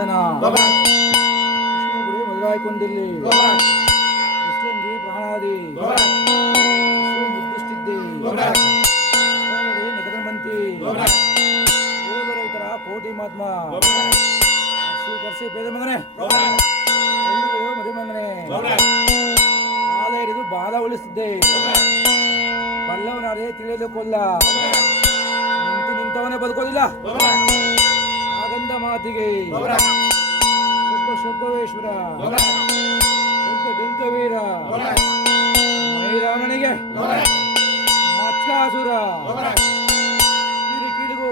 ಬಂಧನ ವಿಷ್ಣುಗುಡಿ ಮದುವಾಯ್ಕೊಂಡಿಲ್ಲಿ ಮುಸ್ಲಿಂಗೆ ಪ್ರಾಣಾದಿ. ವಿಷ್ಣು ಮುದ್ದಿಷ್ಟಿದ್ದೆ ನಿಗದಮಂತಿ. ಓದು ರೈತರ ಕೋಟಿ ಮಹಾತ್ಮ ಸ್ವೀಕರಿಸಿ ಪೇದ ಮಗನೇ. ಮರಿ ಮಗನೇ. ಹಿಡಿದು ಬಾಲ ಉಳಿಸಿದ್ದೆ ಬಲ್ಲವನಾರೆ ತಿಳಿಯಲು ಕೊಲ್ಲ. ನಿಂತು ನಿಂತವನೇ ಬದುಕೋದಿಲ್ಲ. ಮಾತಿಗೆ. ಶುಭ ಶುಭವೇಶ್ವರ ಬೆಂಕವೀರ ಮೈರಾಮನಿಗೆ. ಮತ್ಸಾಸುರ ಕಿಡುಗು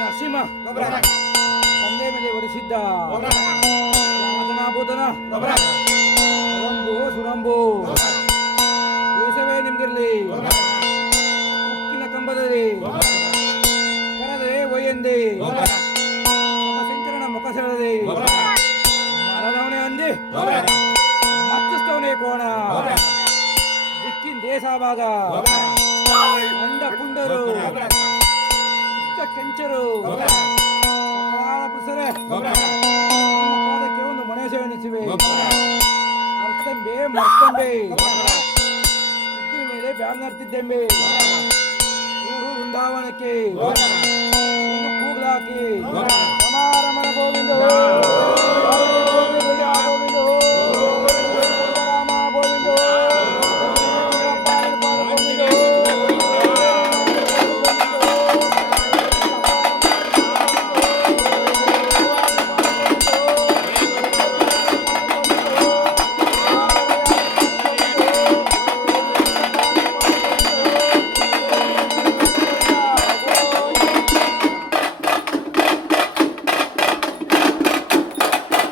ನರಸಿಂಹ. ತಂದೆ ಮೇಲೆ ಒಡಿಸಿದ್ದ. ಸುರಂಬು ಸುರಂಬು ದೇಶವೇ ನಿಮ್ಗಿರ್ಲಿ. ಉಕ್ಕಿನ ಕಂಬದಲ್ಲಿ. ಕೋಣ ದಿಕ್ಕಿನ ದೇಶ ಭಾಗ ಅಂಡ ಪುಂಡರು ಉಚ್ಚ ಕೆಂಚರು ಕಪಾಳ ಪುಸರೆ ನಮ್ಮ ಪಾದಕ್ಕೆ ಒಂದು ಮನೆ ಸೇವನಿಸಿವೆ ಅರ್ಥಂಬೆ ಮರ್ತಂಬೆ ಬುದ್ಧಿ ಮೇಲೆ ಬ್ಯಾಗ್ ನರ್ತಿದ್ದೆಂಬೆ ಊರು ವೃಂದಾವನಕ್ಕೆ మాతాకి రమారమణ గోవిందో.